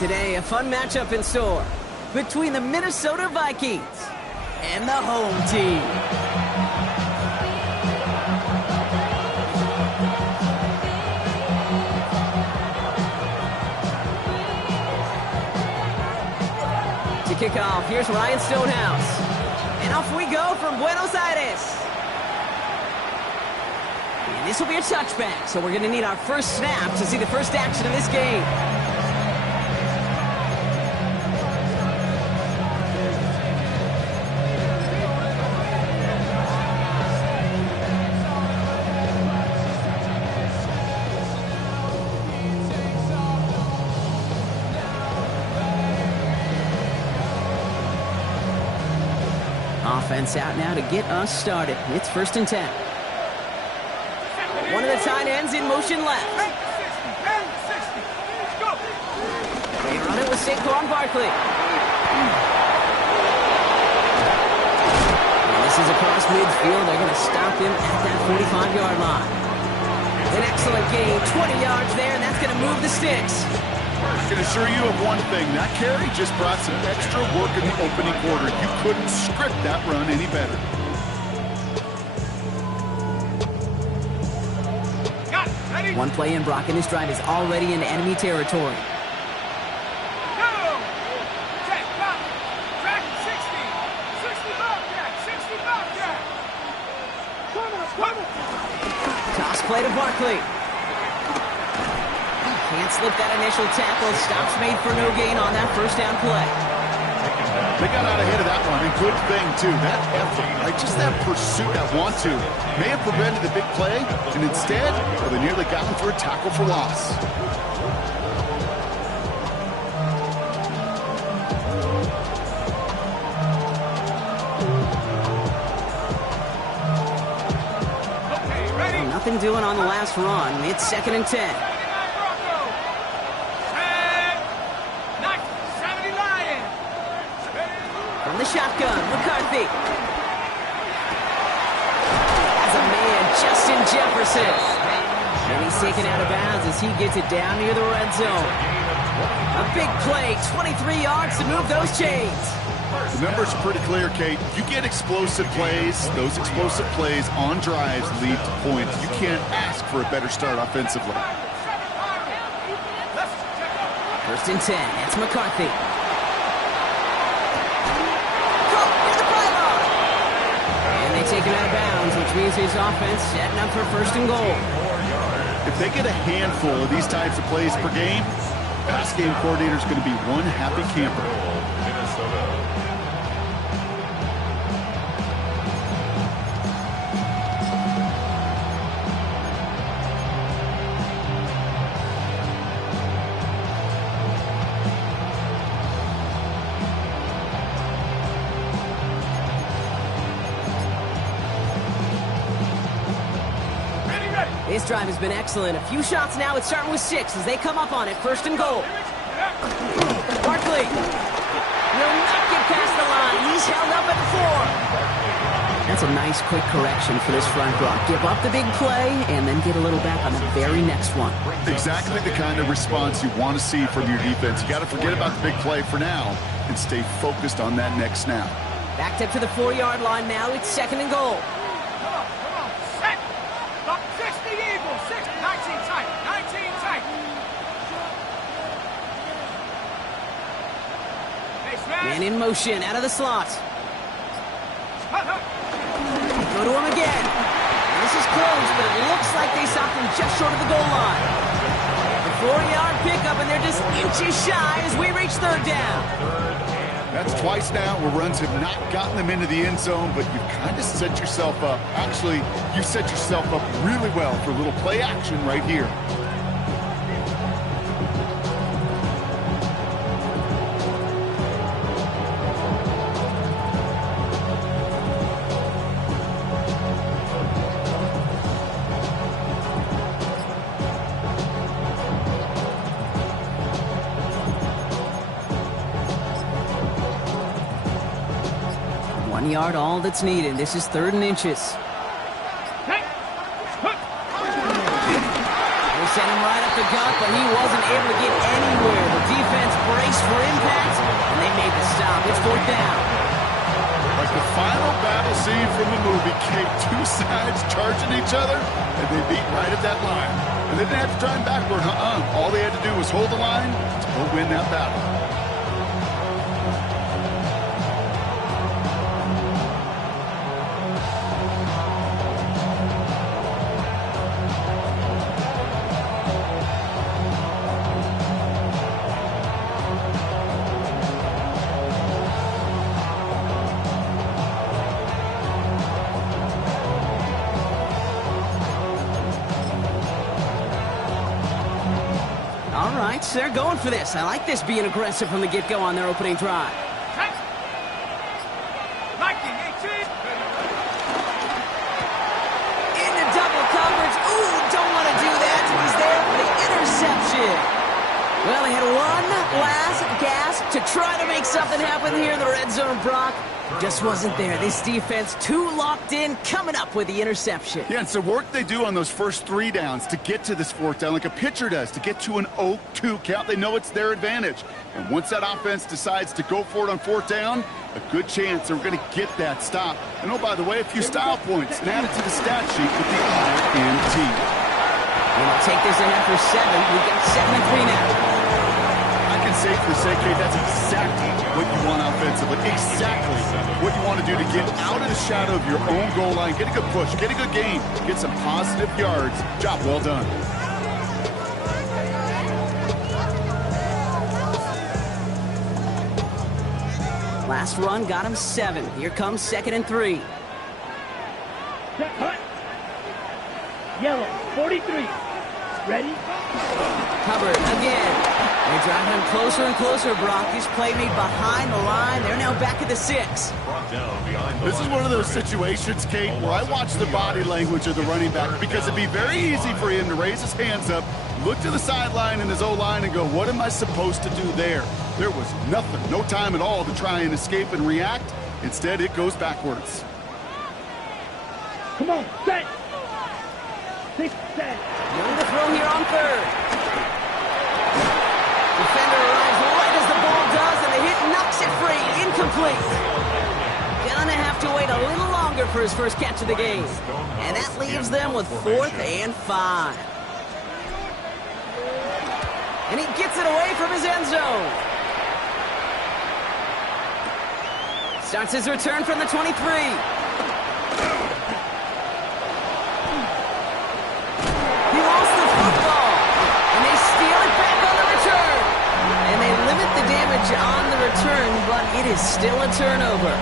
Today, a fun matchup in store between the Minnesota Vikings and the home team. To kick off, here's Ryan Stonehouse. And off we go from Buenos Aires. And this will be a touchback, so we're going to need our first snap to see the first action of this game. Offense out now to get us started. It's 1st and 10. One of the tight ends in motion left. They run it with Saquon Barkley. And this is across midfield. They're going to stop him at that 45-yard line. An excellent gain. 20 yards there, and that's going to move the sticks. I can assure you of one thing. That carry just brought some extra work in the opening quarter. You couldn't script that run any better. One play in, Brock, and his drive is already in enemy territory. Toss play to Barkley. Can't slip that initial tackle. Stops made for no gain on that first down play. They got out ahead of that one, and good thing, too. That effort, right? Just that pursuit, that want-to, may have prevented the big play, and instead, well, they nearly got him for a tackle for loss. Well, nothing doing on the last run. It's 2nd and 10. The shotgun, McCarthy. As a man, Justin Jefferson. And he's taken out of bounds as he gets it down near the red zone. A big play, 23 yards to move those chains. The numbers are pretty clear, Kate. You get explosive plays. Those explosive plays on drives lead to points. You can't ask for a better start offensively. 1st and 10, it's McCarthy. Take him out of bounds, which means his offense setting up for 1st and goal. If they get a handful of these types of plays per game, pass game coordinator is going to be one happy camper. This drive has been excellent. A few shots now. It's starting with 6 as they come up on it. 1st and goal. Barkley will not get past the line. He's held up at 4. That's a nice quick correction for this front block. Give up the big play and then get a little back on the very next one. Exactly the kind of response you want to see from your defense. You got to forget about the big play for now and stay focused on that next snap. Backed up to the 4-yard line now. It's 2nd and goal. Man in motion, out of the slot. Go to him again. This is close, but it looks like they stopped him just short of the goal line. The 4-yard pickup, and they're just inches shy as we reach 3rd down. That's twice now where runs have not gotten them into the end zone, but you've kind of set yourself up. Actually, you set yourself up really well for a little play action right here. Yard, all that's needed. This is 3rd and inches. They sent him right up the gut, but he wasn't able to get anywhere. The defense braced for impact, and they made the stop. It's 4th down. Like the final battle scene from a movie, Kate. Two sides charging each other, and they beat right at that line. And they didn't have to drive backward, All they had to do was hold the line to go win that battle. All right, so they're going for this. I like this being aggressive from the get-go on their opening drive. Into double coverage. Ooh, don't want to do that. He's there for the interception. Well, they had one last gasp to try to make something happen here in the red zone, Brock. Just wasn't there. This defense too locked in, coming up with the interception. Yeah, it's the work they do on those first 3 downs to get to this 4th down, like a pitcher does, to get to an 0-2 count. They know it's their advantage. And once that offense decides to go for it on 4th down, a good chance they're going to get that stop. And oh, by the way, a few style points added to the stat sheet with the INT. We'll take this ahead for 7. We've got 7-3 now. I can safely say, Kate, that's exactly what you want offensively. Exactly what you want to do to get out of the shadow of your own goal line, get a good push, get a good gain, get some positive yards. Job well done. Last run got him 7. Here comes 2nd and 3. Yellow, 43. Ready? Covered again. They're driving him closer and closer, Brock. This play made behind the line. They're now back at the 6. This is one of those situations, Kate, where I watch the body language of the running back because it'd be very easy for him to raise his hands up, look to the sideline in his O-line and go, what am I supposed to do there? There was nothing, no time at all to try and escape and react. Instead, it goes backwards. Come on, set. 6, set. Going to throw here on 3rd. Defender arrives right as the ball does, and the hit knocks it free. Incomplete. Gonna have to wait a little longer for his first catch of the game. And that leaves them with 4th and 5. And he gets it away from his end zone. Starts his return from the 23. He lost the football. And they steal it back on the return. And they limit the damage on the return, but it is still a turnover.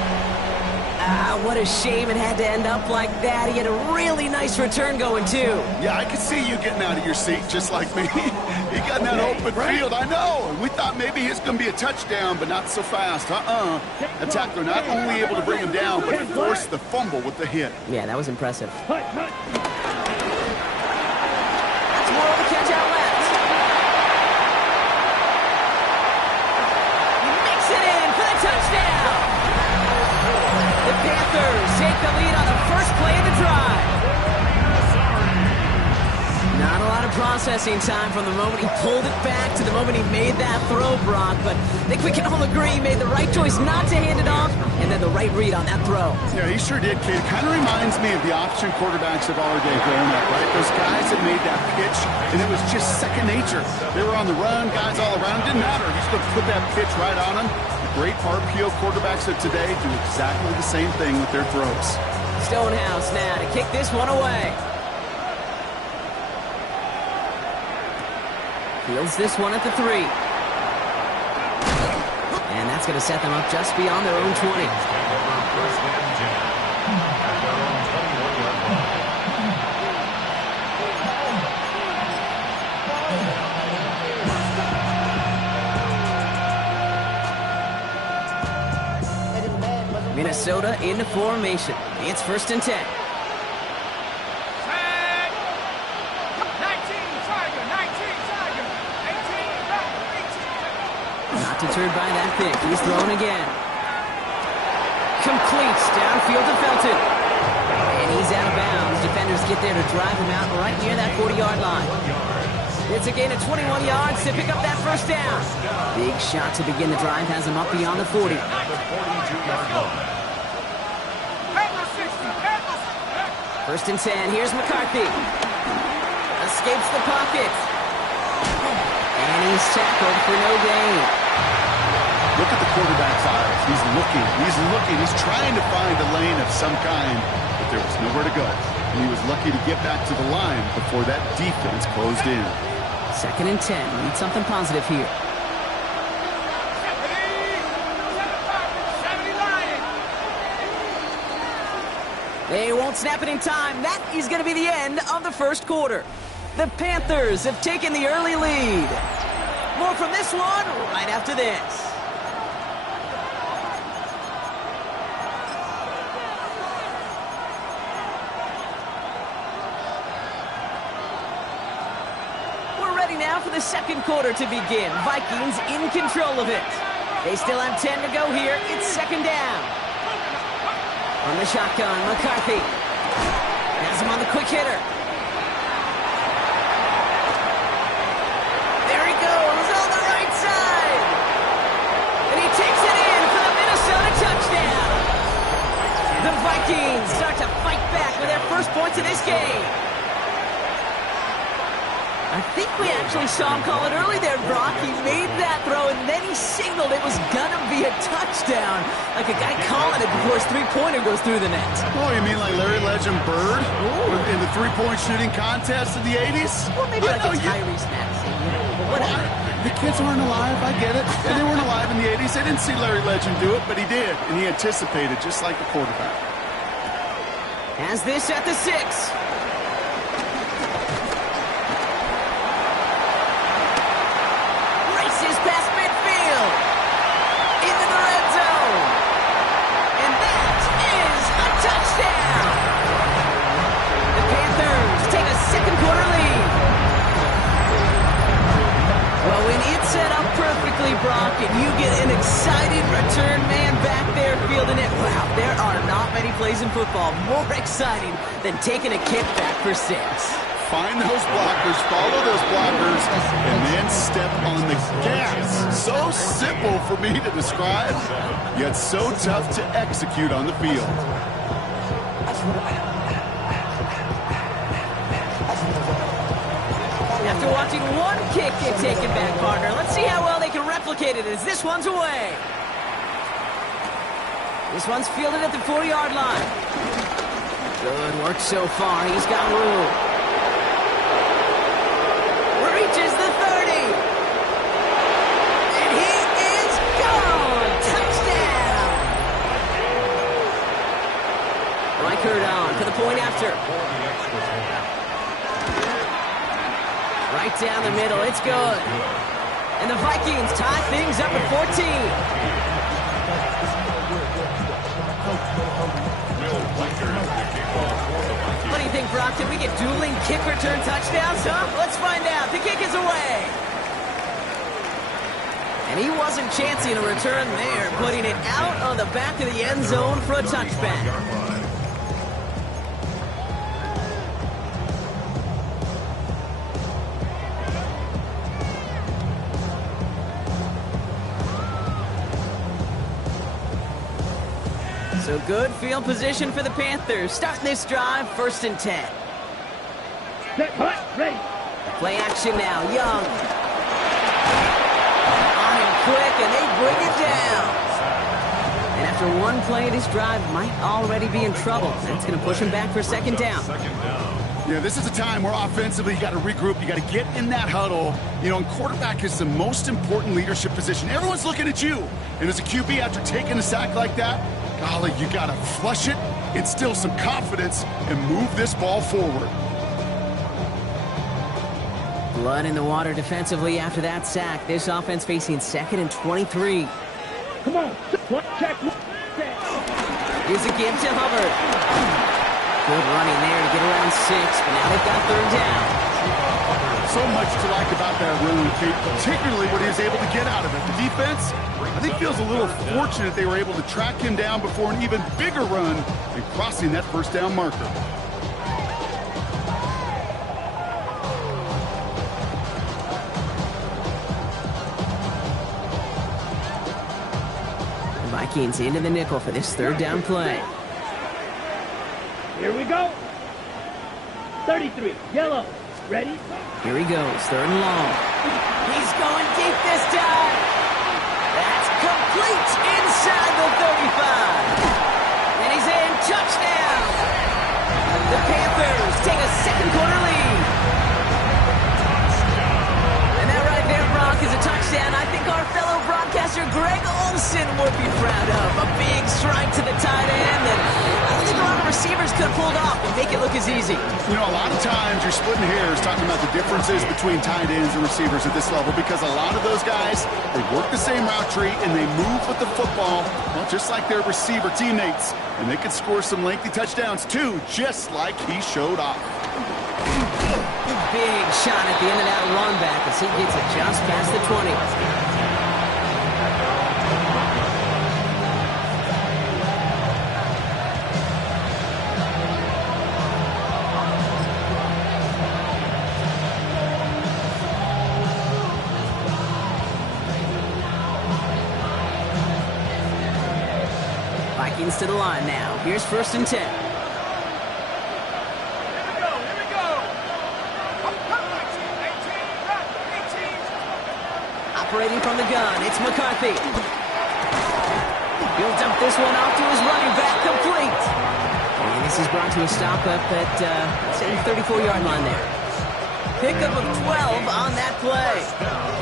What a shame it had to end up like that. He had a really nice return going, too. Yeah, I could see you getting out of your seat just like me. He got in that open field, I know. We thought maybe it's going to be a touchdown, but not so fast. The tackler not only able to bring him down, but forced the fumble with the hit. Yeah, that was impressive. That's more of a catch out left. He makes it in for the touchdown. The Panthers take the lead on the first play of the drive. Not a lot of processing time from the moment he pulled it back to the moment he made that throw, Brock. But I think we can all agree he made the right choice not to hand it off, and then the right read on that throw. Yeah, he sure did, kid. Kind of reminds me of the option quarterbacks of our day growing up, right? Those guys that made that pitch, and it was just second nature. They were on the run, guys all around. Didn't matter. He's going to put that pitch right on them. The great RPO quarterbacks of today do exactly the same thing with their throws. Stonehouse now to kick this one away. Fields this one at the 3. And that's going to set them up just beyond their own 20. Minnesota into formation. It's 1st and 10. Deterred by that pick. He's thrown again. Completes downfield to Felton. And he's out of bounds. Defenders get there to drive him out right near that 40-yard line. It's a gain of 21 yards to pick up that first down. Big shot to begin the drive has him up beyond the 40. First and 10. Here's McCarthy. Escapes the pocket. And he's tackled for no gain. Look at the quarterback's eyes. He's looking. He's trying to find a lane of some kind, but there was nowhere to go. And he was lucky to get back to the line before that defense closed in. Second and 10. Need something positive here. They won't snap it in time. That is going to be the end of the first quarter. The Panthers have taken the early lead. More from this one right after this. We're ready now for the second quarter to begin. Vikings in control of it. They still have 10 to go here. It's second down. On the shotgun, McCarthy has him on the quick hitter. There he goes on the right side. And he takes it in for the Minnesota touchdown. The Vikings start to fight back with their first points of this game. I think we actually saw him call it early there, Brock. He made that throw, and then he signaled it was going to be a touchdown. Like a guy calling it before his three-pointer goes through the net. Oh, you mean like Larry Legend Bird in the three-point shooting contest in the 80s? Or maybe like a Tyrese Maxey, whatever. The kids aren't alive, I get it. And they weren't alive in the 80s. They didn't see Larry Legend do it, but he did. And he anticipated, just like the quarterback. Has this at the 6. Past midfield, into the red zone, and that is a touchdown. The Panthers take a second quarter lead. Well, when it's set up perfectly, Brock, and you get an exciting return man back there fielding it, wow, there are not many plays in football more exciting than taking a kick back for 6. Find those blockers, follow those blockers, and then step on the gas. So simple for me to describe, yet so tough to execute on the field. After watching one kick get taken back, partner, let's see how well they can replicate it as this one's away. This one's fielded at the 4-yard line. Good work so far. He's got room. Reaches the 30. And he is gone. Touchdown. Reichert on for the point after. Right down the middle. It's good. And the Vikings tie things up at 14. What do you think, Brock? Can we get dueling kick return touchdowns, huh? Let's find out. The kick is away. And he wasn't chancing a return there, putting it out on the back of the end zone for a touchback. So good field position for the Panthers. Starting this drive, first and 10. Set, hut, ready. Play action now, Young. On him quick, and they bring it down. And after one play, this drive might already be in trouble. That's going to push him back for second down. Yeah, this is a time where offensively you got to regroup. You got to get in that huddle. You know, and quarterback is the most important leadership position. Everyone's looking at you. And as a QB, after taking a sack like that, golly, you got to flush it, instill some confidence, and move this ball forward. Blood in the water defensively after that sack. This offense facing second and 23. Come on. Check. Here's a give to Hubbard. Good running there to get around 6, but now they've got third down. So much to like about that run, Kate, particularly what he was able to get out of it. The defense, I think, feels a little fortunate they were able to track him down before an even bigger run and crossing that first down marker. Vikings into the nickel for this third down play. Here we go. 33, yellow. Ready? Here he goes, third and long. He's going deep this time. That's complete inside the 35. And he's in, touchdown. The Panthers take a second quarter lead. And that right there, Brock, is a touchdown I think our fellow broadcaster Greg Olsen would be proud of. A big strike to the tight end that I don't think a lot of receivers could have pulled off and make it look as easy. You know, a lot of times you're splitting hairs talking about the differences between tight ends and receivers at this level because a lot of those guys, they work the same route tree and they move with the football, well, just like their receiver teammates. And they can score some lengthy touchdowns too, just like he showed off. Big shot at the end of that run back as he gets it just past the 20. Vikings to the line now. Here's 1st and 10. Operating from the gun, it's McCarthy. He'll dump this one off to his running back, complete. And this is brought to a stop up at the 34-yard line there. Pickup of 12 on that play.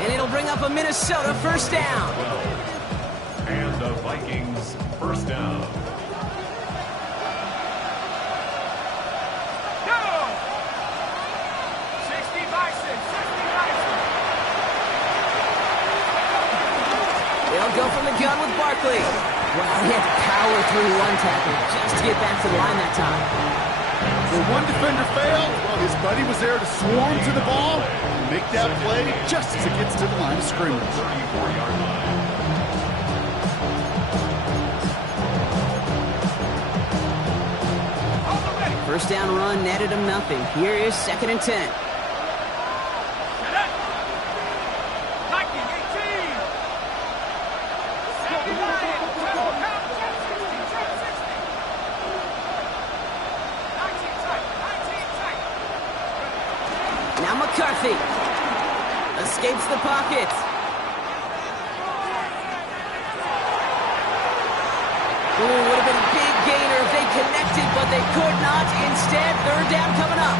And it'll bring up a Minnesota first down. And the Vikings first down. Go! 60 Vikings, 60 Vikings. They'll go from the gun with Barkley. Wow, he had to power through one tackle just to get back to the line that time. When one defender failed, well, his buddy was there to swarm to the ball and make that play just as it gets to the line of scrimmage. 34-yard line. First down run netted him nothing. Here is 2nd and 10. Now McCarthy escapes the pocket. Ooh, would have been a big gainer if they connected, but they could not. Instead, third down coming up.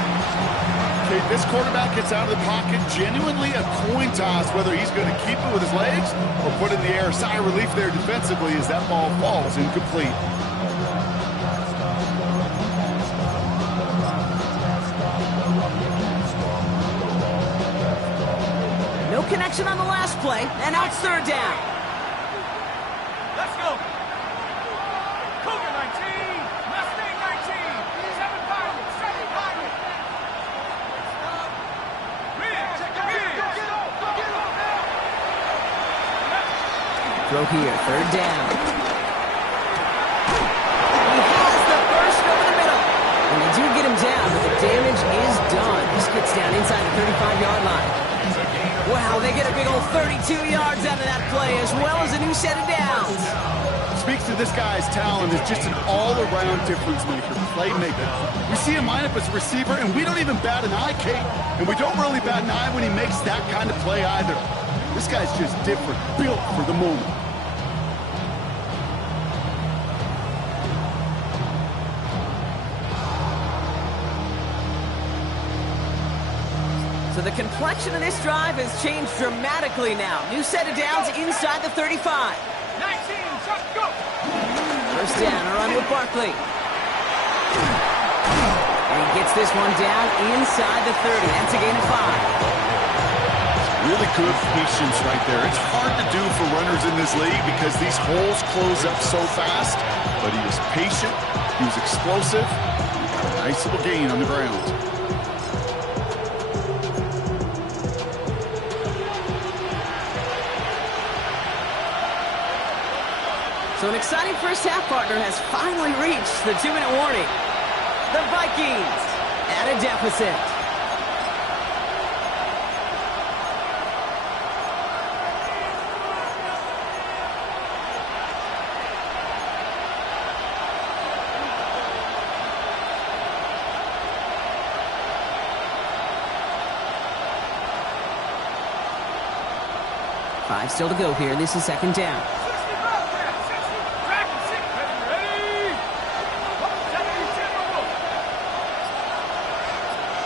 Okay, this quarterback gets out of the pocket, genuinely a coin toss, whether he's going to keep it with his legs or put it in the air. Sigh of relief there defensively as that ball falls incomplete. No connection on the last play, and now it's third down. Let's go. Cougar 19, Mustang 19, 7 Pirates, 7 Pirates. Throw here, third down. He has the first over the middle. And they do get him down, but the damage is done. This gets down inside the 35-yard line. Wow, they get a big old 32 yards out of that play, as well as a new set of downs. Speaks to this guy's talent as just an all-around difference maker, playmaker. We see him line up as a receiver, and we don't even bat an eye, Kate. And we don't really bat an eye when he makes that kind of play either. This guy's just different, built for the moment. So the complexion of this drive has changed dramatically now. New set of downs inside the 35. 19, just go. First down, a run with Barkley. And he gets this one down inside the 30. That's a gain of 5. Really good patience right there. It's hard to do for runners in this league because these holes close up so fast. But he was patient, he was explosive, he got a nice little gain on the ground. So an exciting first half partner has finally reached the 2-minute warning. The Vikings at a deficit. 5 still to go here. This is second down. 60 back there, 60. Track and 6. Ready? 70, go.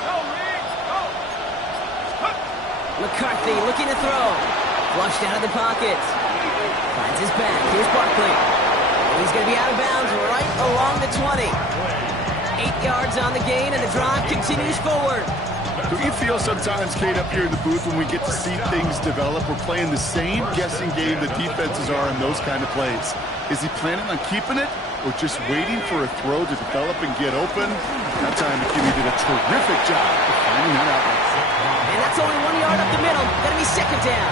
Go, Rick. Go. McCarthy looking to throw. Flushed out of the pocket. Finds his back. Here's Barkley. And he's going to be out of bounds right along the 20. 8 yards on the gain, and the drive continues forward. Do you feel sometimes, Kate, up here in the booth when we get to see things develop, we're playing the same guessing game the defenses are in those kind of plays? Is he planning on keeping it or just waiting for a throw to develop and get open? That time, McKinney did a terrific job of finding that outlet. And that's only 1 yard up the middle. Going to be second down.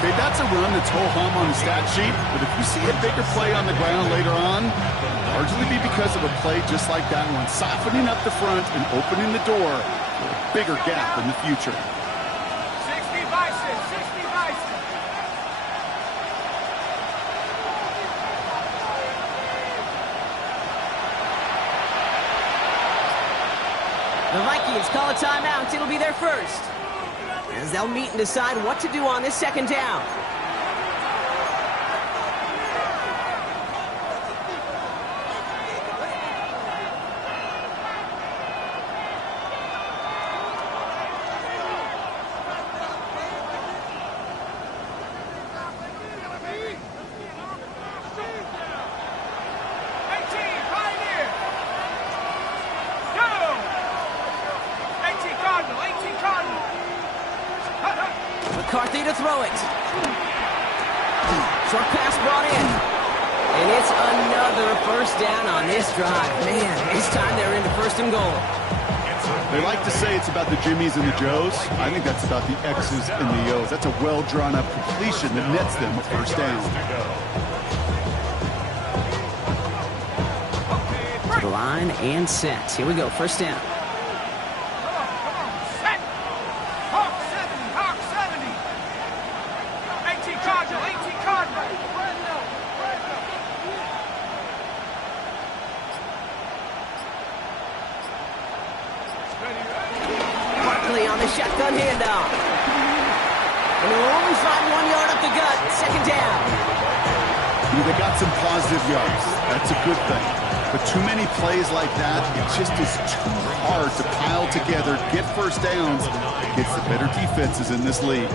Okay, that's a run that's ho-hum on the stat sheet, but if you see a bigger play on the ground later on, largely be because of a play just like that one, softening up the front and opening the door for a bigger gap in the future. 60 Bison, 60 Bison. The Vikings call a timeout. It'll be their first, as they'll meet and decide what to do on this second down. McCarthy to throw it. Short pass brought in. And it's another first down on this drive. Man, this time they're into first and goal. They like to say it's about the Jimmies and the Joes. I think that's about the X's and the O's. That's a well-drawn-up completion that nets them a first down. To the line and set. Here we go, first down. On the shotgun handoff. And they'll only find 1 yard up the gut. Second down. They got some positive yards. That's a good thing. But too many plays like that, it just is too hard to pile together, get first downs against the better defenses in this league.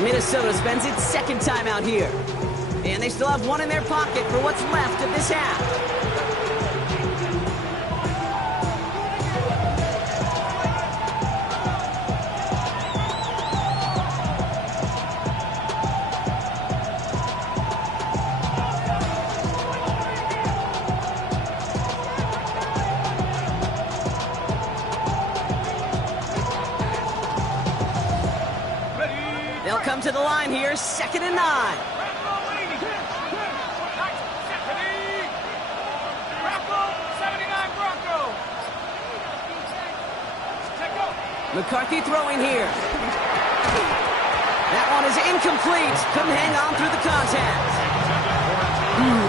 Minnesota spends its second time out here. And they still have one in their pocket for what's left of this half. They'll come to the line here, 2nd and 9. McCarthy throwing here. That one is incomplete. Couldn't hang on through the contact.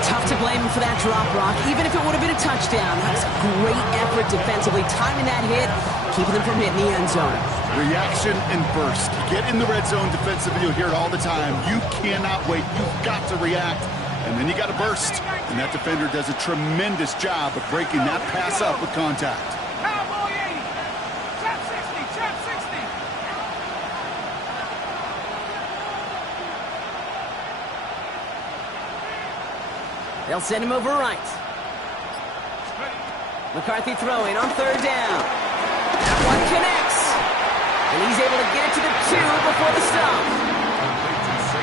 Tough to blame him for that drop, Rock. Even if it would have been a touchdown, that was a great effort defensively, timing that hit, keeping them from hitting the end zone. Reaction and burst. You get in the red zone defensively, you'll hear it all the time. You cannot wait. You've got to react. And then you got to burst. And that defender does a tremendous job of breaking that pass up with contact. Cowboy 80. Trap 60. Trap 60. They'll send him over right. McCarthy throwing on third down. That one connects. And he's able to get it to the 2 before the stop.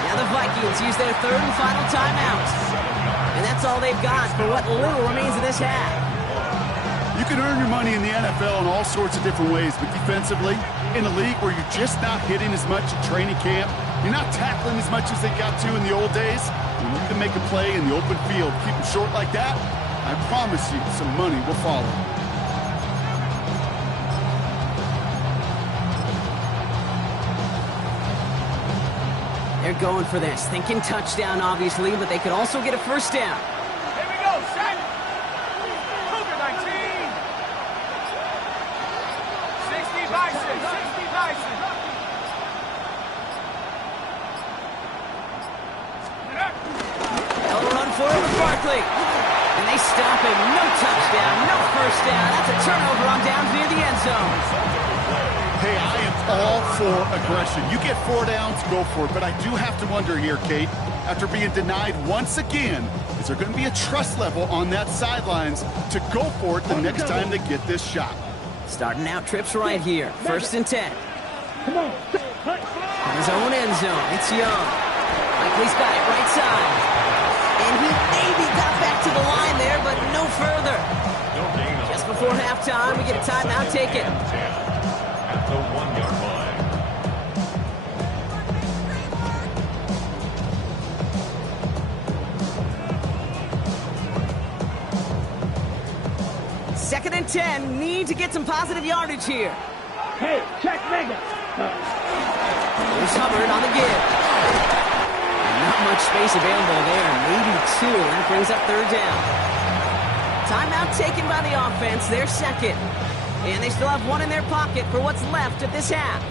Now the Vikings use their third and final timeout. And that's all they've got for what little remains of this half. You can earn your money in the NFL in all sorts of different ways, but defensively, in a league where you're just not hitting as much at training camp, you're not tackling as much as they got to in the old days, you need to make a play in the open field. Keep them short like that, I promise you some money will follow. They're going for this, thinking touchdown, obviously, but they could also get a first down. Here we go, set. Cougar 19. 60 Bison, 60 Bison. Barkley. And they stop him. No touchdown, no first down. That's a turnover on downs near the end zone. Hey, I am all for aggression. You get 4 downs, go for it. But I do have to wonder here, Kate, after being denied once again, is there going to be a trust level on that sidelines to go for it the next time they get this shot? Starting out trips right here. 1st and 10. Come on. On his own end zone, it's Young. Likely's got it right side. And he maybe got back to the line there, but no further. Just before halftime, we get a timeout taken. At the 1-yard line. 2nd and 10. Need to get some positive yardage here. Hey, check mega. Here's Hubbard on the give. Not much space available there. Maybe 2. That brings up 3rd down. Timeout taken by the offense. Their 2nd. And they still have 1 in their pocket for what's left of this half.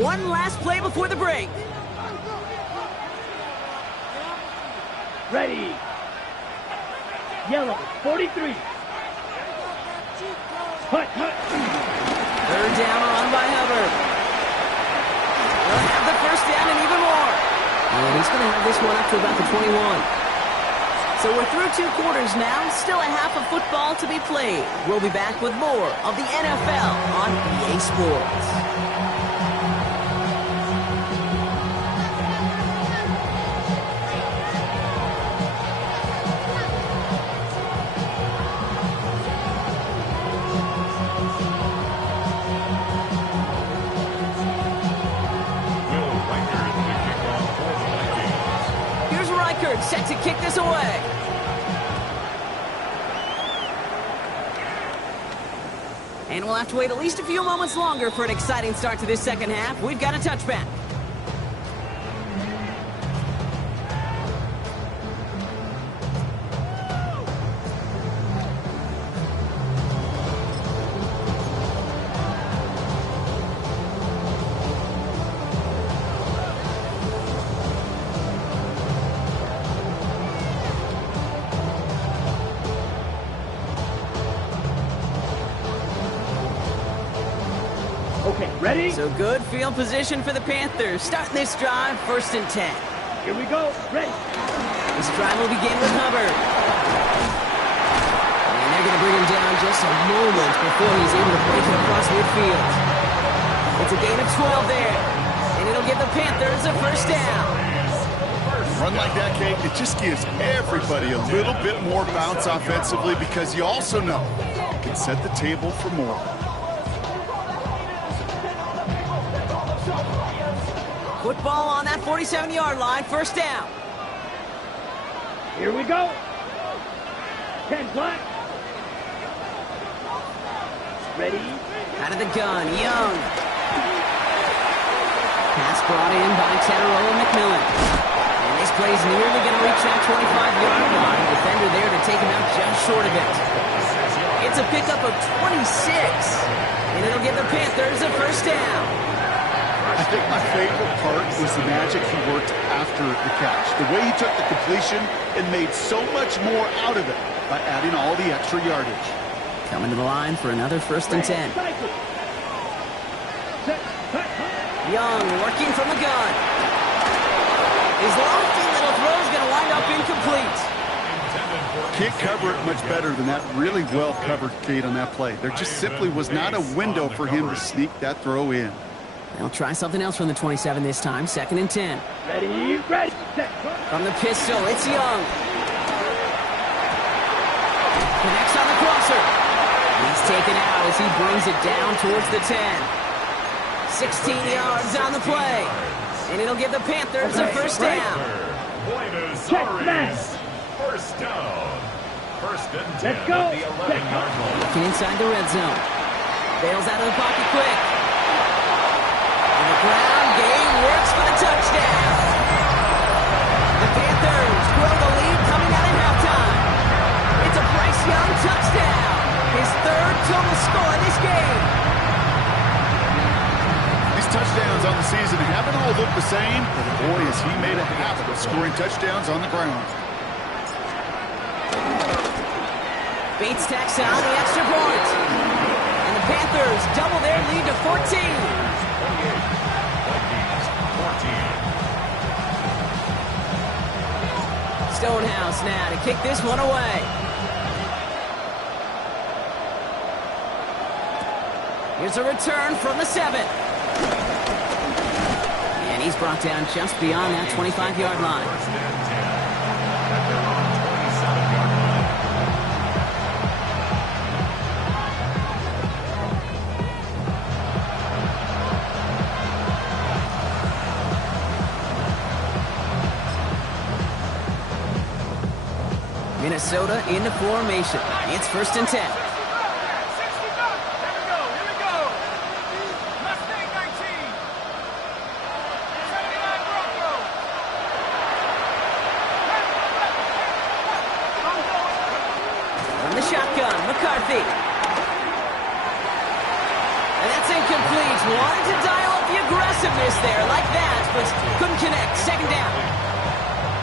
One last play before the break. Ready. Yellow, 43. Hut. 3rd down on by Hubbard. They'll have the first down and even more. And he's going to have this one up to about the 21. So we're through 2 quarters now. Still a half of football to be played. We'll be back with more of the NFL on EA Sports. Set to kick this away. And we'll have to wait at least a few moments longer for an exciting start to this 2nd half. We've got a touchback. Okay, ready? So good field position for the Panthers. Starting this drive, 1st and 10. Here we go. Ready. This drive will begin with Hubbard. And they're going to bring him down just a moment before he's able to break it across midfield. It's a gain of 12 there. And it'll give the Panthers a first down. Run like that, Kate, it just gives everybody a little bit more bounce offensively because you also know you can set the table for more. Football on that 47-yard line, first down. Here we go. 10 black. Ready. Out of the gun, Young. Pass brought in by Teteroa McMillan. And this play's nearly going to reach that 25-yard line. Defender there to take him out just short of it. It's a pickup of 26. And it'll give the Panthers a first down. I think my favorite part was the magic he worked after the catch. The way he took the completion and made so much more out of it by adding all the extra yardage. Coming to the line for another 1st and 10. Young working from the gun. His lofty little throw is going to wind up incomplete. Can't cover it much better than that really well covered, Kate, on that play. There just simply was not a window for him to sneak that throw in. They'll try something else from the 27 this time. 2nd and 10. Ready, ready. From the pistol, it's Young. Connects on the crosser. He's taken out as he brings it down towards the 10. 16 yards on the play. And it'll give the Panthers a first down. Check that. First down. 1st and 10. Let's go. At the 11-yard line. Looking inside the red zone. Bails out of the pocket quick. And the ground game works for the touchdown. The Panthers grow the lead coming out of halftime. It's a Bryce Young touchdown. His 3rd all look the same, but boy, has he made a habit of scoring touchdowns on the ground. Bates tacks on the extra point. And the Panthers double their lead to 14. Vikings 14. Stonehouse now to kick this one away. Here's a return from the 7. And he's brought down just beyond that 25-yard line. First and 10 at their own 27-yard line. Minnesota into formation. It's first and 10. 60 go. Here we go. Mustang 19. 79 Broncos. From the shotgun, McCarthy. And that's incomplete. Wanted to dial up the aggressiveness there like that, but couldn't connect. Second down.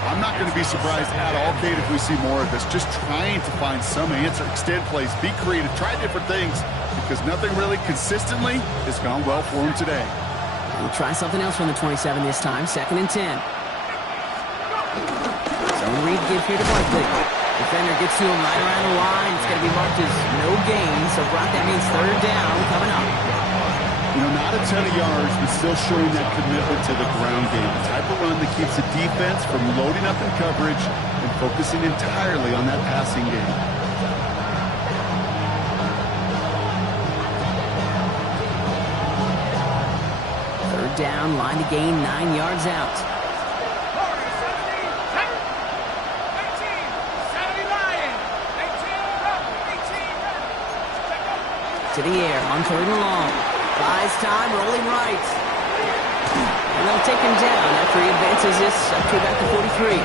I'm not going to be surprised at all, Kate, if we see more of this. Just trying to find some answer, extend plays, be creative, try different things, because nothing really consistently has gone well for him today. We'll try something else from the 27 this time. Second and 10. Zone read give here to Barkley. Defender gets to him right around the line. It's going to be marked as no gain. So, Brock, that means third down coming up. You know, not a ton of yards, but still showing that commitment to the ground game. The type of run that keeps the defense from loading up in coverage and focusing entirely on that passing game. Third down, line to gain 9 yards out. 70 Lions. 18. To the air on third and long. Buys time, rolling right. And they'll take him down after he advances this up to about the 43.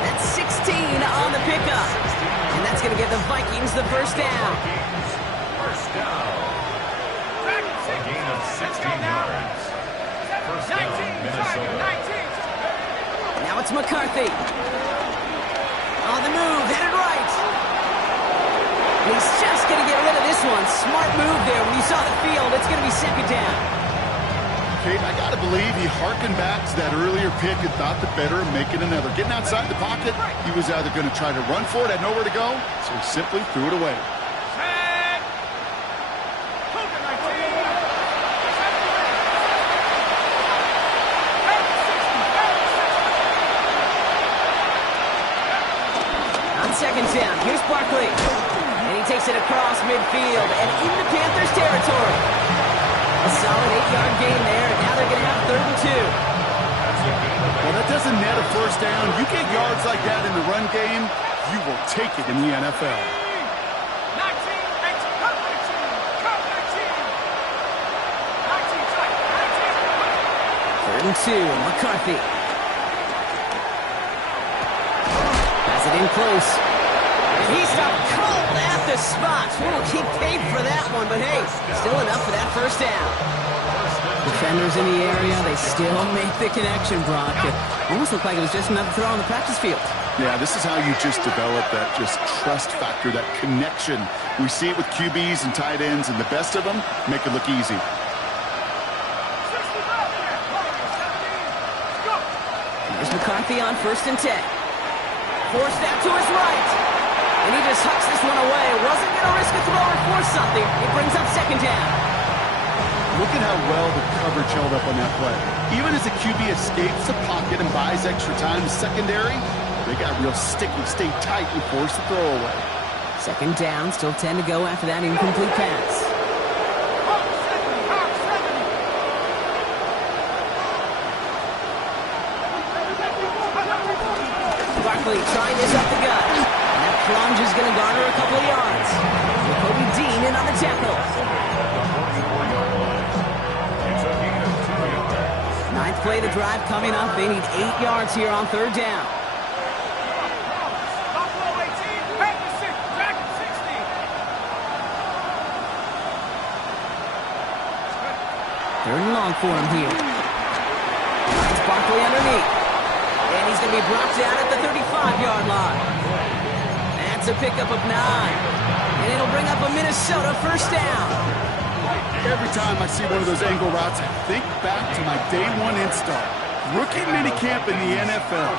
That's 16 on the pickup. And that's going to give the Vikings the first down. Vikings first down. A gain of 16 yards. First down, Minnesota. Now it's McCarthy. On the move, headed right. He's just going to get rid of this one. Smart move there. When you saw the field, it's going to be second down. Kate, I got to believe he harkened back to that earlier pick and thought the better of making another. Getting outside the pocket, he was either going to try to run for it, had nowhere to go, so he simply threw it away. On second down, here's Barkley. And he takes it across midfield and into Panthers territory. A solid 8-yard gain there, and now they're going to have third and 2. Well, that doesn't net a first down. You get yards like that in the run game, you will take it in the NFL. 3rd and 2, McCarthy. Pass it in close. And he stopped cold at the spot. We'll keep paid for that one, but hey, still enough for that first down. Defenders in the area, they still make the connection, Brock. It almost looked like it was just another throw on the practice field. Yeah, this is how you just develop that just trust factor, that connection. We see it with QBs and tight ends, and the best of them make it look easy. Here's McCarthy on 1st and 10. Forced out to his right. And he just hucks this one away. Wasn't going to risk a throw or force something. It brings up second down. Look at how well the coverage held up on that play. Even as the QB escapes the pocket and buys extra time, the secondary, they got real sticky, stayed tight, and forced the throw away. Second down, still 10 to go after that incomplete pass. Barkley trying this up the gut. And that plunge is going to garner a couple of yards. Kobe Dean in on the tackle. Ninth play of the drive coming up. They need 8 yards here on 3rd down. Third and long for him here. Barkley underneath. And he's going to be brought down at the 35-yard line. That's a pickup of 9. And it'll bring up a Minnesota first down. Every time I see one of those angle routes, I think back to my day one install. Rookie minicamp in the NFL.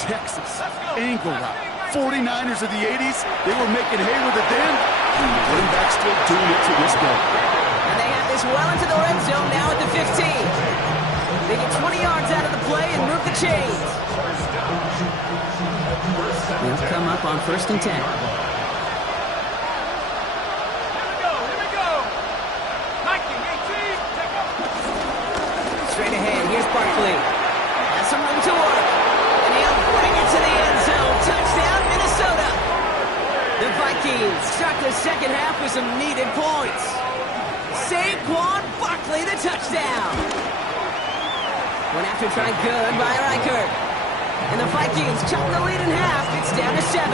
Texas, angle route. 49ers of the 80s, they were making hay with it then. And the running back still doing it to this day. And they have this well into the red zone now at the 15. They get 20 yards out of the play and move the chains. They'll come up on 1st and 10. Here we go. 19, 18, take off. Straight ahead, here's Barkley. Has some room to work. And he'll bring it to the end zone. Touchdown, Minnesota. The Vikings start the second half with some needed points. Saquon Barkley, the touchdown. Went after trying good by Reichert. And the Vikings chop the lead in half. It's down to 7.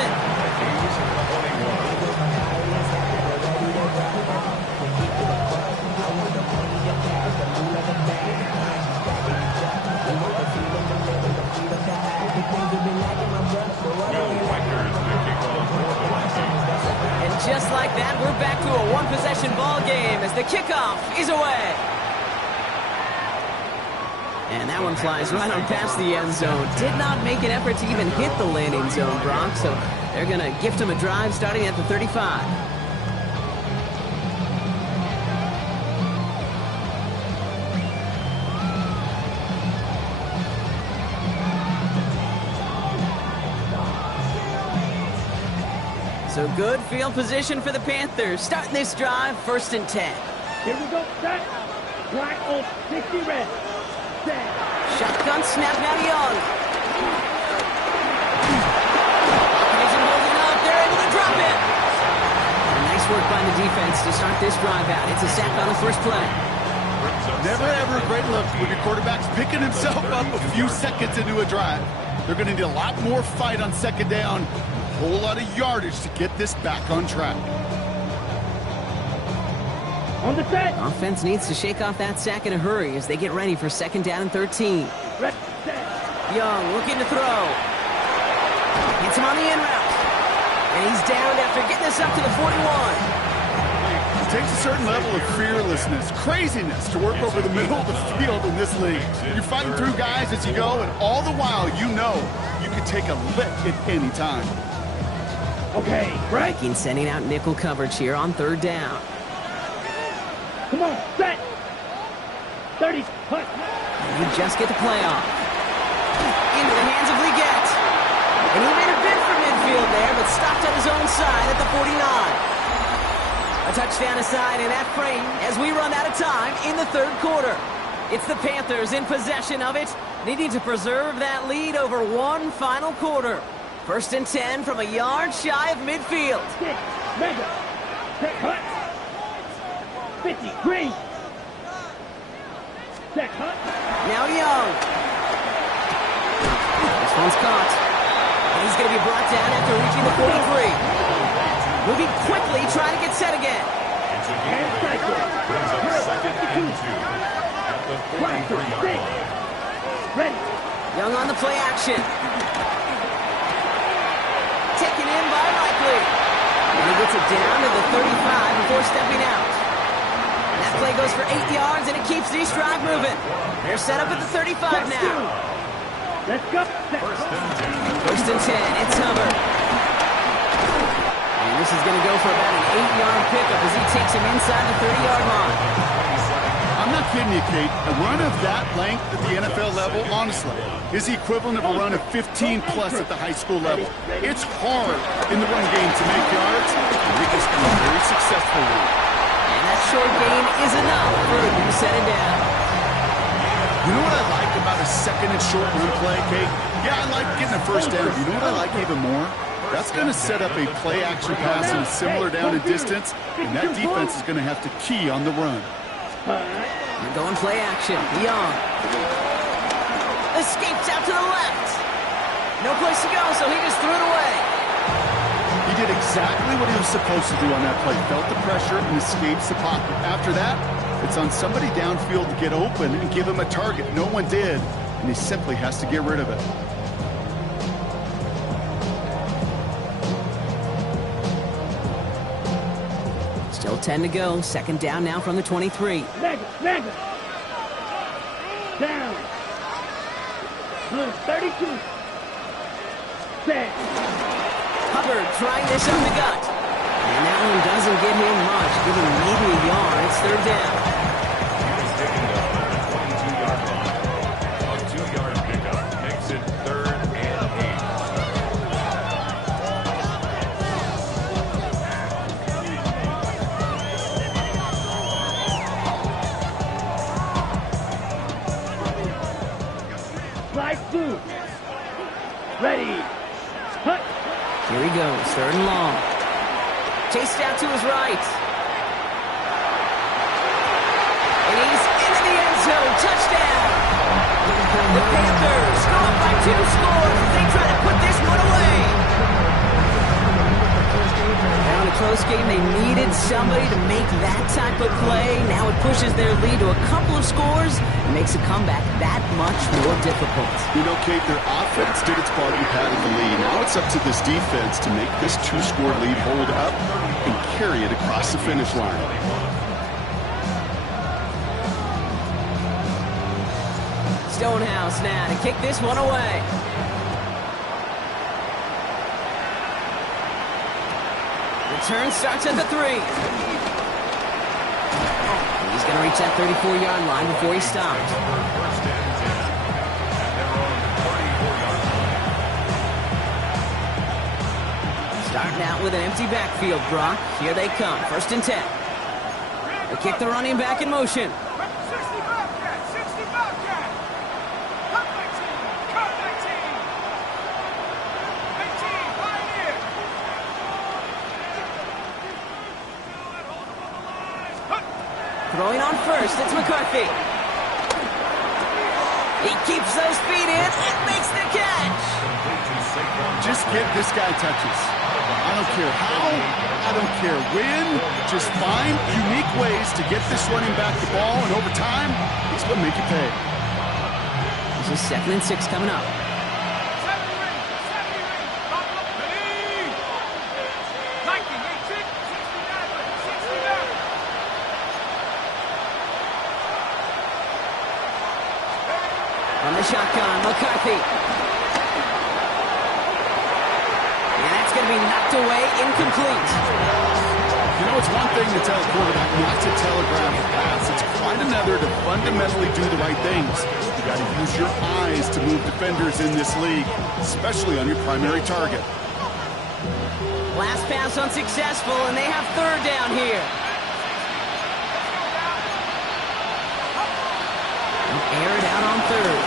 And just like that, we're back to a one-possession ball game as the kickoff is away. And that one flies right on past the end zone. Did not make an effort to even hit the landing zone, Brock. So they're going to gift him a drive starting at the 35. So good field position for the Panthers. Starting this drive, 1st and 10. Here we go, set. Black on 60 red. Set. Shotgun snap now Young. Isn't holding up. They're able to drop it. And nice work by the defense to start this drive out. It's a sack on the first play. Never ever a great look when your quarterback's picking himself up a few seconds into a drive. They're going to need a lot more fight on second down. A whole lot of yardage to get this back on track. On the set. Offense needs to shake off that sack in a hurry as they get ready for 2nd down and 13. Red set. Young looking to throw. Hits him on the in route. And he's down after getting this up to the 41. It takes a certain level of fearlessness, craziness to work over the middle of the field in this league. You're fighting through guys as you go, and all the while you know you can take a lick at any time. Okay, right. Vikings sending out nickel coverage here on 3rd down. Come on, set. 30, push. And you just get the play off. Into the hands of Leggett. And he made a bid for midfield there, but stopped on his own side at the 49. A touchdown aside in that frame as we run out of time in the 3rd quarter. It's the Panthers in possession of it, needing to preserve that lead over one final quarter. 1st and 10 from a yard shy of midfield. 6, mega. Set, cut. 50, green. Set, cut. Now Young. This one's caught. And he's going to be brought down after reaching the 43. Moving quickly, trying to get set again. It's a game that brings up 2nd and 2 at the 43-yard line. Ready. Young on the play action. Taken in by Likely. And he gets it down to the 35 before stepping out. And that play goes for 8 yards, and it keeps this drive moving. They're set up at the 35 now. Let's go. 1st and 10. It's Hubbard. And this is going to go for about an 8-yard pickup as he takes him inside the 30-yard line. I'm not kidding you, Kate. A run of that length at the NFL level, honestly, is the equivalent of a run of 15-plus at the high school level. It's hard in the run game to make yards, and Rick has been very successful with it. And that short gain is enough for him to set it down. You know what I like about a 2nd and short run play, Kate? Yeah, I like getting a first down. You know what I like even more? That's going to set up a play-action pass in a similar down and distance, and that defense is going to have to key on the run. They're going play action. Young. Escapes out to the left. No place to go, so he just threw it away. He did exactly what he was supposed to do on that play. Felt the pressure and escapes the pocket. After that, it's on somebody downfield to get open and give him a target. No one did. and he simply has to get rid of it. Still 10 to go. Second down now from the 23. Mega. Down. Blue 32. Set. Hubbard trying this up the gut. And that one doesn't get him much. Giving maybe a yard. It's third down. He was taken down at the 22-yard line. A 2-yard pickup makes it 3rd and 8. Slide 2. Ready. Hut. Here he goes. Third and long. Chased out to his right. And he's into the end zone. Touchdown. The Panthers go up by 2 scores. They try to put this one away. Now in a close game, they needed somebody to make that type of play. Now it pushes their lead to a couple of scores and makes a comeback that much more difficult. You know, Kate, their offense did its part in padding the lead. Now it's up to this defense to make this 2-score lead hold up and carry it across the finish line. Stonehouse now to kick this one away. Return starts at the 3. He's going to reach that 34-yard line before he stops. Starting out with an empty backfield, Brock. Here they come. 1st and 10. They kick the running back in motion. 60 Bobcat. Cut 19. 18, Pioneer. Throwing on 1st, it's McCarthy. He keeps those feet in and makes the catch. Just get this guy touches. I don't care how, I don't care when. Just find unique ways to get this running back the ball, and over time, he's going to make you pay. This is 2nd and 6 coming up. 70 ring. Buffalo, ready. 19, 18, 69. From the shotgun, McCarthy. And that's going to be knocked away, incomplete. You know, it's one thing to tell a quarterback not to telegraph a pass. It's quite another to fundamentally do the right things. You got to use your eyes to move defenders in this league, especially on your primary target. Last pass unsuccessful, and they have 3rd down here. Air it out on 3rd.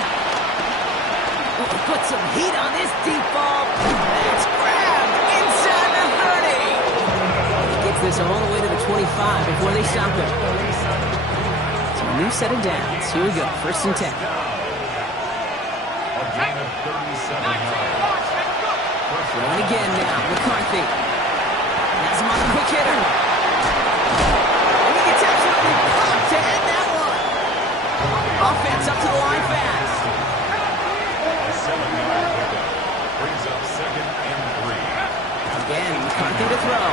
Put some heat on this deep ball. That's grabbed inside the 30. He gets this all the way to the 25 before they stop him. So a new set of downs. Here we go. 1st and 10. A gain of 37 yards. Throwing again now. McCarthy. Has him on the quick hitter. And he gets absolutely pumped to end that one. Offense up to the line fast. A 7-yard pickup brings up 2nd and 3. Again, McCarthy to throw.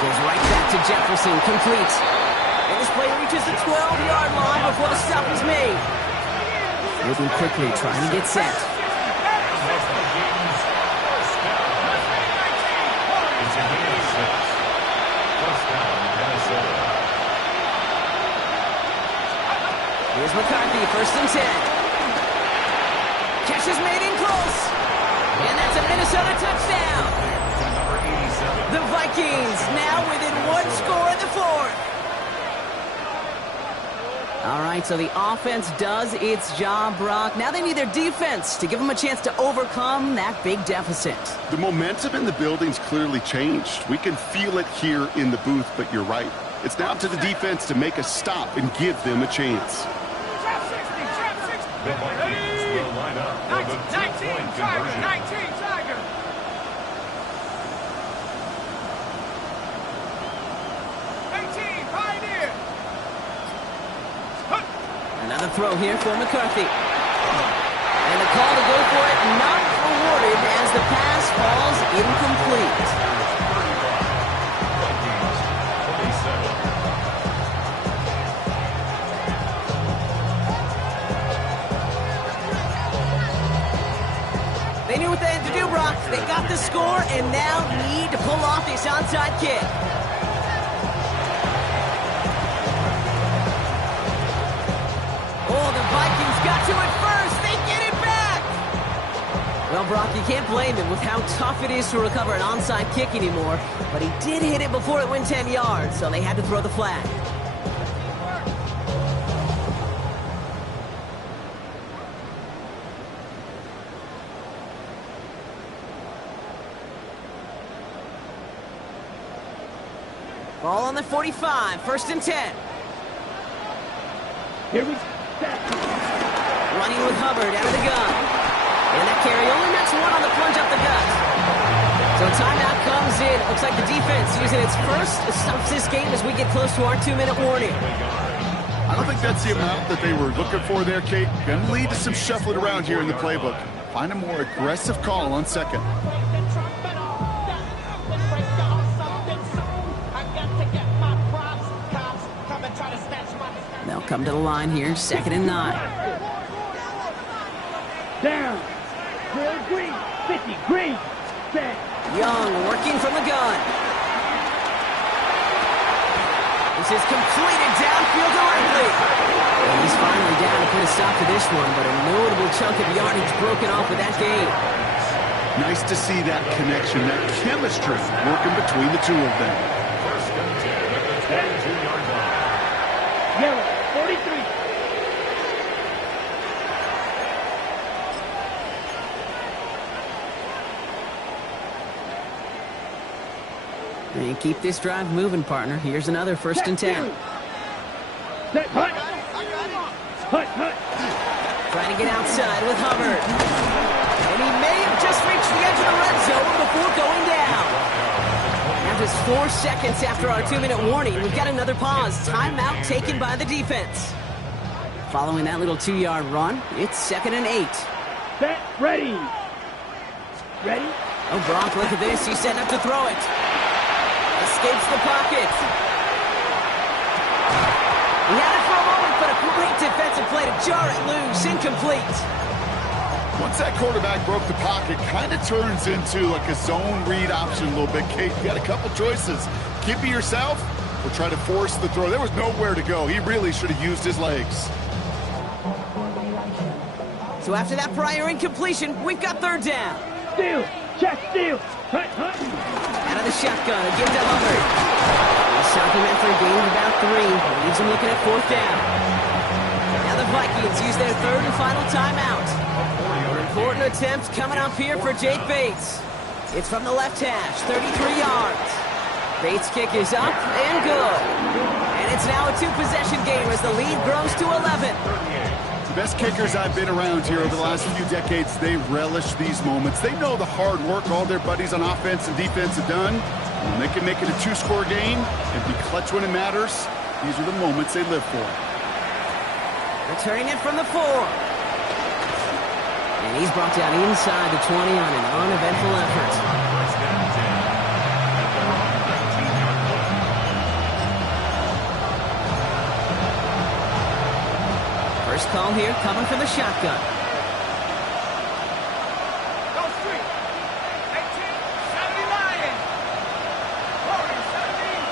Goes right back to Jefferson, complete. And this play reaches the 12-yard line before the stop is made. Moving quickly, trying to get set. It's a gain of 6. First down, Minnesota. Here's McCarthy, 1st and 10. Catch is made in close. And that's a Minnesota touchdown. Number 87. The Vikings now within 1 score in the 4th. All right, so the offense does its job, Brock. Now they need their defense to give them a chance to overcome that big deficit. The momentum in the building's clearly changed. We can feel it here in the booth, but you're right. It's now up to the defense to make a stop and give them a chance. Trap 60. The Vikings will line up for the 2-point conversion. 19, Tiger. 18, Pioneer. Another throw here for McCarthy. And the call to go for it not rewarded as the pass falls incomplete. They knew what they had to do, Brock. They got the score and now need to pull off this onside kick. Oh, the Vikings got to it first. They get it back. Well, Brock, you can't blame him with how tough it is to recover an onside kick anymore. But he did hit it before it went 10 yards, so they had to throw the flag. Ball on the 45, 1st and 10. Here we go. Running with Hubbard out of the gun. And that carry only nets one on the plunge up the gut. So timeout comes in. Looks like the defense using its first stops this game as we get close to our 2-minute warning. I don't think that's the amount that they were looking for there, Kate. Going to lead to some shuffling around here in the playbook. Find a more aggressive call on 2nd. They'll come to the line here, 2nd and 9. Down. Green. 50. Green. Set. Young working from the gun. This is completed downfield to Langley. And he's finally down to put a stop to this one, but a notable chunk of yardage broken off with that game. Nice to see that connection, that chemistry working between the two of them. First and 10 at the 22-yard line. Yellow. 43. And keep this drive moving, partner. Here's another 1st and 10. Set. Hut. Hut. Trying to get outside with Hubbard. And he may have just reached the edge of the red zone before going down. Now just 4 seconds after our 2-minute warning, we've got another pause. Timeout taken by the defense. Following that little 2-yard run, it's 2nd and 8. Set. Ready. Ready. Oh, Brock, look at this. He's setting up to throw it. Escapes the pocket. He had it for a moment, but a great defensive play to jar it loose. Incomplete. Once that quarterback broke the pocket, kind of turns into like a zone read option a little bit, Kate. You got a couple choices. Keep it yourself or try to force the throw. There was nowhere to go. He really should have used his legs. So after that prior incompletion, we've got 3rd down. Steal. Check steal. Hut. Out of the shotgun, again to Hubbard. He'll stop him after a gain of about 3. Leaves him looking at 4th down. Now the Vikings use their 3rd and final timeout. An important attempt coming up here for Jake Bates. It's from the left hash, 33 yards. Bates' kick is up and good. And it's now a 2-possession game as the lead grows to 11. The best kickers I've been around here over the last few decades, they relish these moments. They know the hard work all their buddies on offense and defense have done. When they can make it a 2-score game and be clutch when it matters, these are the moments they live for. Returning it from the 4. And he's brought down inside the 20 on an uneventful effort. First and 10 at the 19-yard line. First call here coming from the shotgun. Go street. 18, 79. Warriors 17.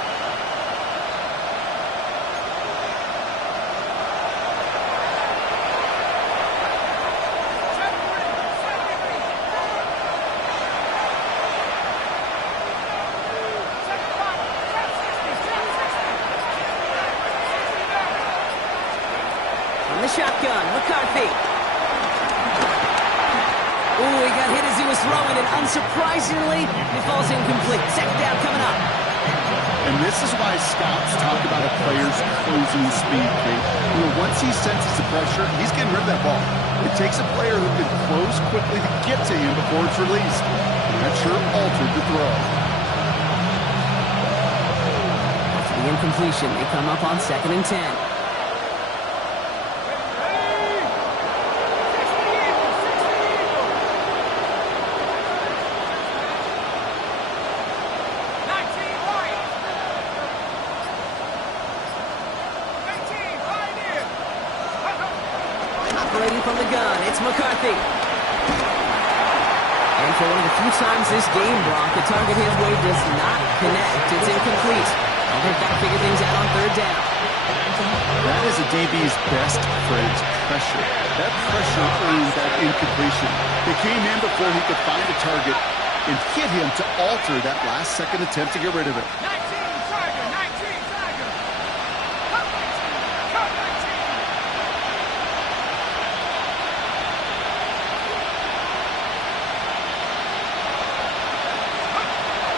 From the shotgun, McCarthy. Ooh, he got hit as he was throwing, and unsurprisingly, he falls incomplete. 2nd down coming up. And this is why scouts talk about a player's closing speed, Kate. You know, once he senses the pressure, he's getting rid of that ball. It takes a player who can close quickly to get to him before it's released. And that sure altered the throw. After the incompletion, they come up on 2nd and 10. from the gun. It's McCarthy. And for one of the few times this game, Brock, the target his way does not connect. It's incomplete. Well, they've got to figure things out on third down. That is a DB's best phrase, pressure. That pressure earned that incompletion. They came in before he could find a target and hit him to alter that last-second attempt to get rid of it. 19, Tiger, 19, Tiger. Cut 19, cut 19.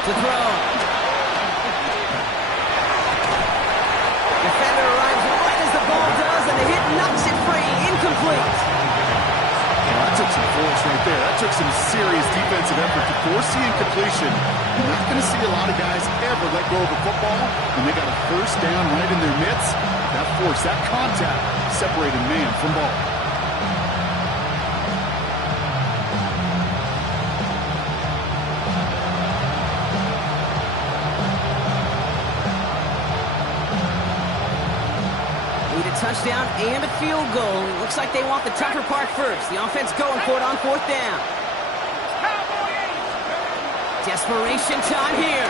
To throw. Defender arrives right as the ball does, and the hit knocks it free. Incomplete. Well, that took some force right there. That took some serious defensive effort to force the incompletion. You're not going to see a lot of guys ever let go of a football when they got a first down right in their midst. That force, that contact, separated man from ball. Touchdown and a field goal. It looks like they want the tougher part first. The offense going for it on fourth down. Desperation time here.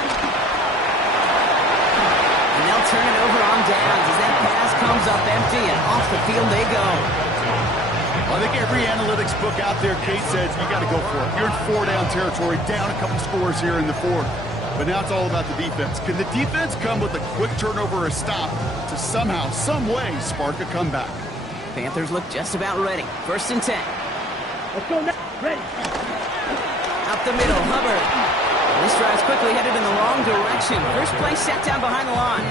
And they'll turn it over on downs as that pass comes up empty and off the field they go. Well, I think every analytics book out there, Kate, says you got to go for it. You're in four-down territory, down a couple scores here in the fourth. But now it's all about the defense. Can the defense come with a quick turnover or a stop to somehow, some way, spark a comeback? Panthers look just about ready. First and 10. Let's go now. Ready. Out the middle, Hubbard. This drive's quickly headed in the wrong direction. First play set down behind the line.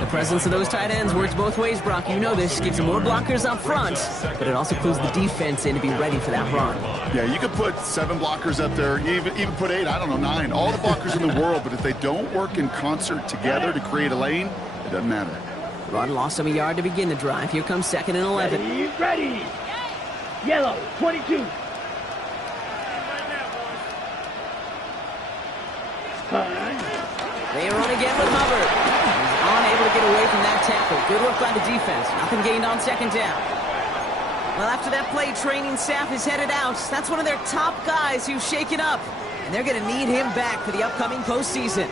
The presence of those tight ends works both ways, Brock. You know this. Gives them more blockers up front, but it also clues the defense in to be ready for that run. Yeah, you could put 7 blockers up there, even put 8, I don't know, 9. All the blockers in the world, but if they don't work in concert together to create a lane, it doesn't matter. Run lost him a yard to begin the drive. Here comes second and 11. Ready. Yellow, 22. They run again with Hubbard. He's unable to get away from that tackle. Good work by the defense. Nothing gained on second down. Well, after that play, training staff is headed out. That's one of their top guys who's shaken up. And they're going to need him back for the upcoming postseason.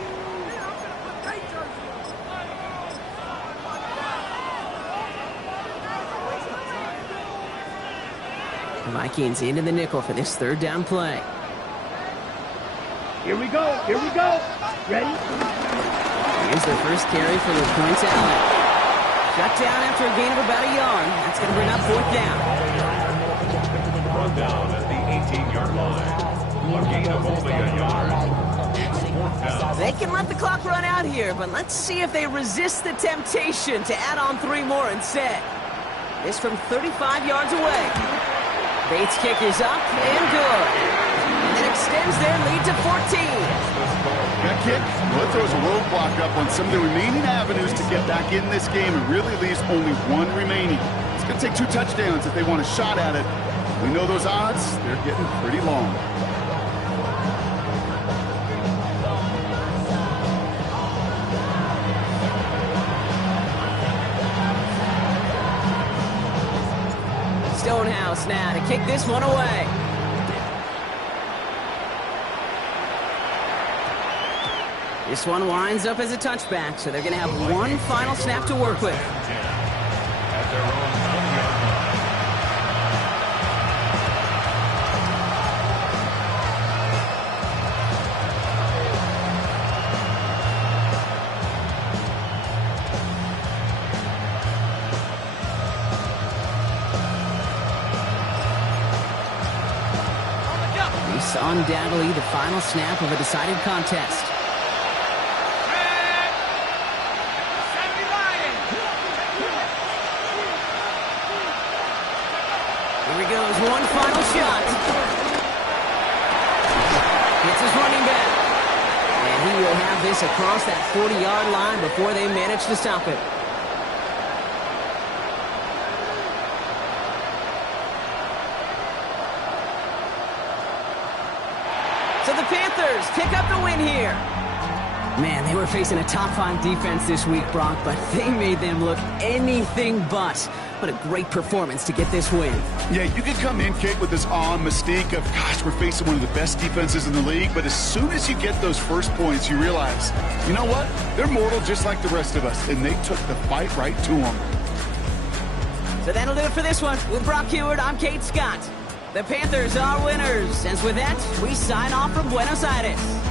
The Vikings into the nickel for this third down play. Here we go. Here we go. Ready? Here's their first carry for the points Allen. Shut down after a gain of about a yard. That's going to bring up fourth down. Run down at the 18-yard line. A gain of only a yard. It's fourth down. They can let the clock run out here, but let's see if they resist the temptation to add on 3 more instead. This from 35 yards away. Bates' kick is up and good. And that extends their lead to 14. That kick, well, it throws a roadblock up on some of the remaining avenues to get back in this game and really leaves only 1 remaining. It's going to take 2 touchdowns if they want a shot at it. We know those odds, they're getting pretty long. Stonehouse now to kick this one away. This one winds up as a touchback, so they're going to have 1 final snap to work with. At their own 9-yard line. This undoubtedly the final snap of a decided contest. Goes one final shot. Hits his running back. And he will have this across that 40-yard line before they manage to stop it. So the Panthers pick up the win here. Man, they were facing a top-5 defense this week, Brock, but they made them look anything but. What a great performance to get this win. Yeah, you can come in, Kate, with this awe and mystique of, gosh, we're facing one of the best defenses in the league, but as soon as you get those first points, you realize, you know what? They're mortal just like the rest of us, and they took the fight right to them. So that'll do it for this one. With Brock Heward, I'm Kate Scott. The Panthers are winners. And with that, we sign off from Buenos Aires.